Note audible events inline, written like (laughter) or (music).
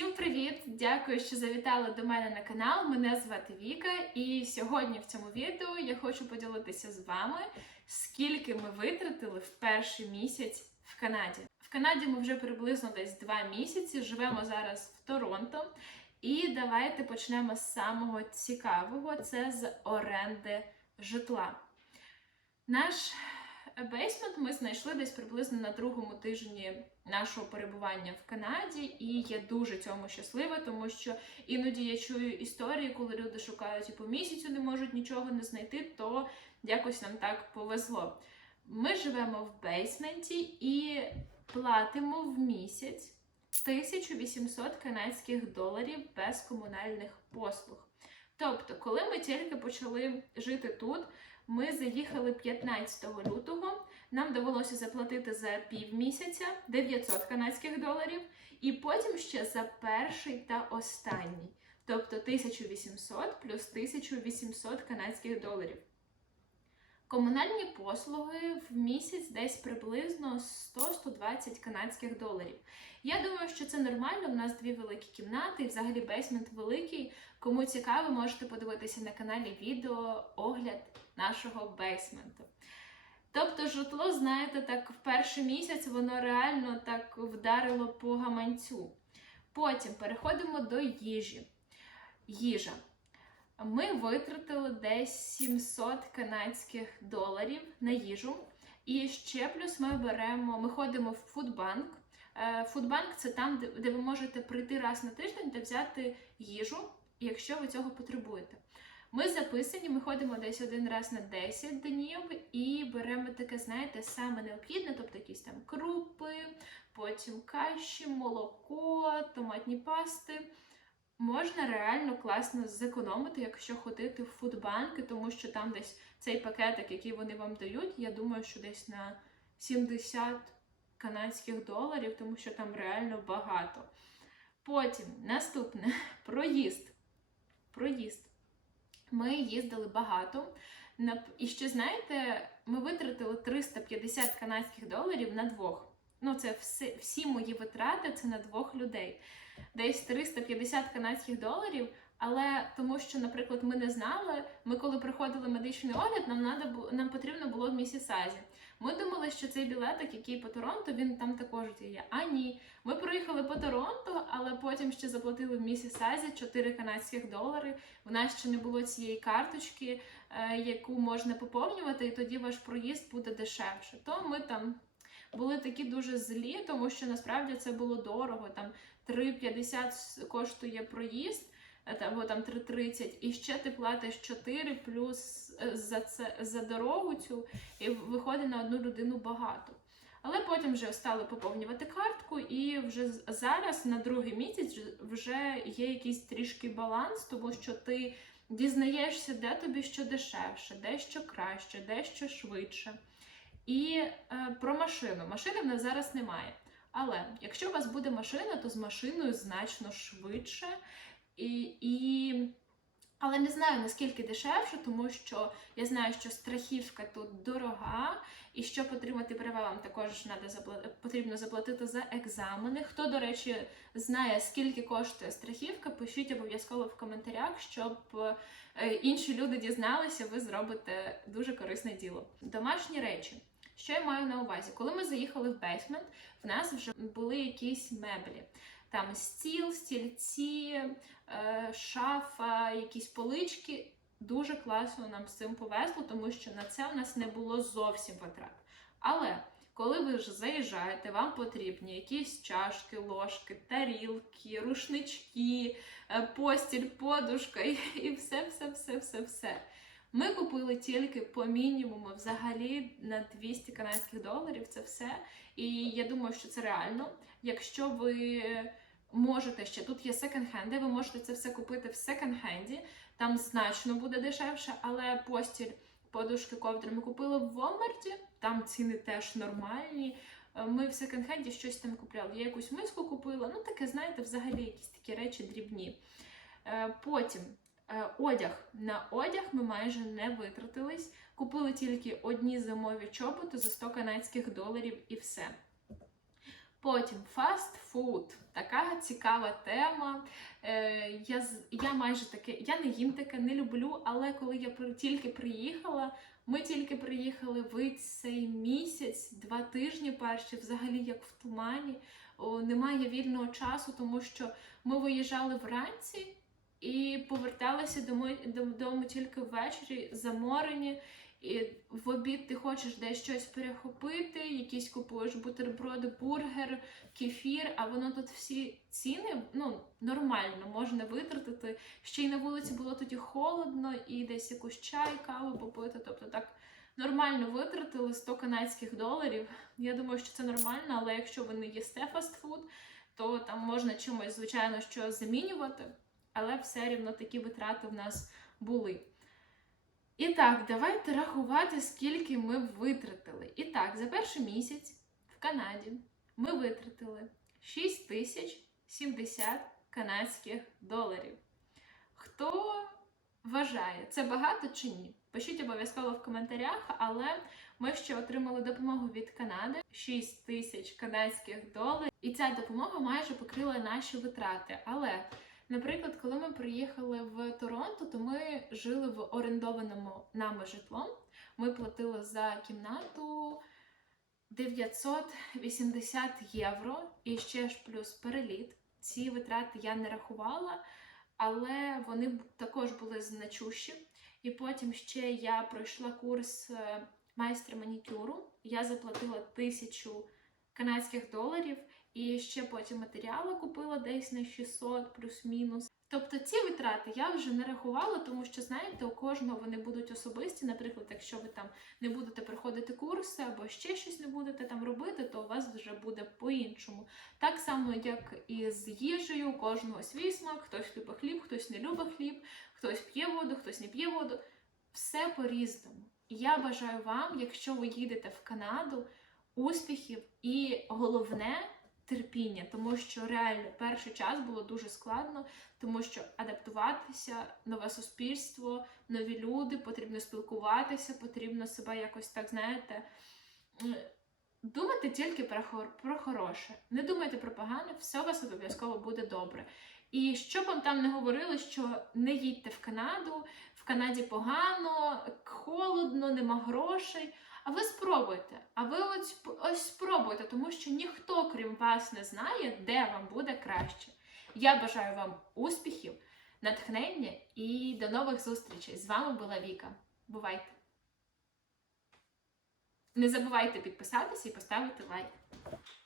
Всім привіт! Дякую, що завітали до мене на канал. Мене звати Віка, і сьогодні в цьому відео я хочу поділитися з вами, скільки ми витратили в перший місяць в Канаді. В Канаді ми вже приблизно десь два місяці. Живемо зараз в Торонто. І давайте почнемо з самого цікавого: це з оренди житла. Наш бейсмент ми знайшли десь приблизно на другому тижні нашого перебування в Канаді, і я дуже цьому щаслива, тому що іноді я чую історії, коли люди шукають і по місяцю не можуть нічого не знайти, то якось нам так повезло. Ми живемо в бейсменті і платимо в місяць 1800 канадських доларів без комунальних послуг. Тобто, коли ми тільки почали жити тут, ми заїхали 15 лютого. Нам довелося заплатити за півмісяця 900 канадських доларів, і потім ще за перший та останній, тобто 1800 плюс 1800 канадських доларів. Комунальні послуги в місяць десь приблизно 100-120 канадських доларів. Я думаю, що це нормально. У нас дві великі кімнати, і взагалі бейсмент великий. Кому цікаво, можете подивитися на каналі відео огляд нашого бейсменту. Тобто, житло, знаєте, так в перший місяць воно реально так вдарило по гаманцю. Потім переходимо до їжі. Їжа. Ми витратили десь 700 канадських доларів на їжу. І ще плюс ми беремо, ми ходимо в фудбанк. Фудбанк це там, де ви можете прийти раз на тиждень та взяти їжу, якщо ви цього потребуєте. Ми записані, ми ходимо десь один раз на 10 днів і беремо таке, знаєте, саме необхідне, тобто якісь там крупи, потім каші, молоко, томатні пасти. Можна реально класно зекономити, якщо ходити в фудбанки, тому що там десь цей пакетик, який вони вам дають, я думаю, що десь на 70 канадських доларів, тому що там реально багато. Потім наступне (laughs) проїзд. Проїзд. Ми їздили багато. І ще, знаєте, ми витратили 350 канадських доларів на двох. Ну, це всі, всі мої витрати це на двох людей. Десь 350 канадських доларів. Але тому, що, наприклад, ми не знали, ми коли приходили медичний огляд, нам надо, нам потрібно було в Місісазі. Ми думали, що цей білетик, який по Торонто, він там також є. А ні, ми проїхали по Торонто, але потім ще заплатили в Місісазі 4 канадських долари. В нас ще не було цієї карточки, е, яку можна поповнювати, і тоді ваш проїзд буде дешевше. То ми там були такі дуже злі, тому що насправді це було дорого. Там 3,50 коштує проїзд. Або там 3,30, і ще ти платиш 4 плюс за це за дорогу цю, і виходить на одну людину багато. Але потім вже стали поповнювати картку, і вже зараз на другий місяць вже є якийсь трішки баланс, тому що ти дізнаєшся, де тобі що дешевше, де що краще, де що швидше. І е, про машину. Машини в нас зараз немає. Але якщо у вас буде машина, то з машиною значно швидше. І, і... Але не знаю наскільки дешевше, тому що я знаю, що страхівка тут дорога, і щоб отримати права, вам також потрібно заплатити за екзамени. Хто, до речі, знає, скільки коштує страхівка, пишіть обов'язково в коментарях, щоб інші люди дізналися, ви зробите дуже корисне діло. Домашні речі. Що я маю на увазі? Коли ми заїхали в бейсмент, в нас вже були якісь меблі. Там стіл, стільці, шафа, якісь полички. Дуже класно нам з цим повезло, тому що на це в нас не було зовсім витрат. Але коли ви ж заїжджаєте, вам потрібні якісь чашки, ложки, тарілки, рушнички, постіль, подушка (laughs) і все, Ми купили тільки по мінімуму взагалі на 200 канадських доларів. Це все. І я думаю, що це реально. Якщо ви можете ще тут є секонд-хенди, ви можете це все купити в секонд-хенді, там значно буде дешевше, але постіль, подушки, ковдри ми купили в Walmart, там ціни теж нормальні. Ми в секонд-хенді щось там купляли. Я якусь миску купила, ну таке, знаєте, взагалі якісь такі речі дрібні. Потім. Одяг на одяг ми майже не витратились. Купили тільки одні зимові чоботи за 100 канадських доларів і все. Потім фастфуд. Така цікава тема. Е, я, я майже таке, я не їм таке, не люблю, але коли я тільки приїхала, ми тільки приїхали в цей місяць, два тижні перші, взагалі як в тумані. О, немає вільного часу, тому що ми виїжджали вранці і поверталися додому тільки ввечері, заморені. І в обід ти хочеш десь щось перехопити, якісь купуєш бутерброди, бургер, кефір, а воно тут всі ціни ну, нормально можна витратити. Ще й на вулиці було тоді холодно, і десь якусь чай, каву попити. Тобто так нормально витратили 100 канадських доларів. Я думаю, що це нормально, але якщо ви не їсте фастфуд, то там можна чимось, звичайно, що замінювати, але все рівно такі витрати в нас були. І так, давайте рахувати, скільки ми витратили. І так, за перший місяць в Канаді ми витратили 6 тисяч 70 канадських доларів. Хто вважає, це багато чи ні? Пишіть обов'язково в коментарях, але ми ще отримали допомогу від Канади 6 тисяч канадських доларів, і ця допомога майже покрила наші витрати. Але Наприклад, коли ми приїхали в Торонто, то ми жили в орендованому нами житлом. Ми платили за кімнату 980 євро і ще ж плюс переліт. Ці витрати я не рахувала, але вони також були значущі. І потім ще я пройшла курс е, майстра манікюру. Я заплатила тисячу канадських доларів. І ще потім матеріали купила десь на 600 плюс-мінус. Тобто ці витрати я вже не рахувала, тому що знаєте, у кожного вони будуть особисті. Наприклад, якщо ви там не будете проходити курси або ще щось не будете там робити, то у вас вже буде по-іншому. Так само, як і з їжею, у кожного свій смак, хтось любить хліб, хтось не любить хліб, хтось п'є воду, хтось не п'є воду. Все по-різному. Я бажаю вам, якщо ви їдете в Канаду, успіхів і головне терпіння, тому що реально перший час було дуже складно, тому що адаптуватися, нове суспільство, нові люди, потрібно спілкуватися, потрібно себе якось так, знаєте, думати тільки про, хор- про хороше. Не думайте про погане, все у вас обов'язково буде добре. І що б вам там не говорили, що не їдьте в Канаду, в Канаді погано, холодно, нема грошей. А ви спробуйте. А ви ось, ось спробуйте, тому що ніхто, крім вас, не знає, де вам буде краще. Я бажаю вам успіхів, натхнення і до нових зустрічей. З вами була Віка. Бувайте! Не забувайте підписатися і поставити лайк.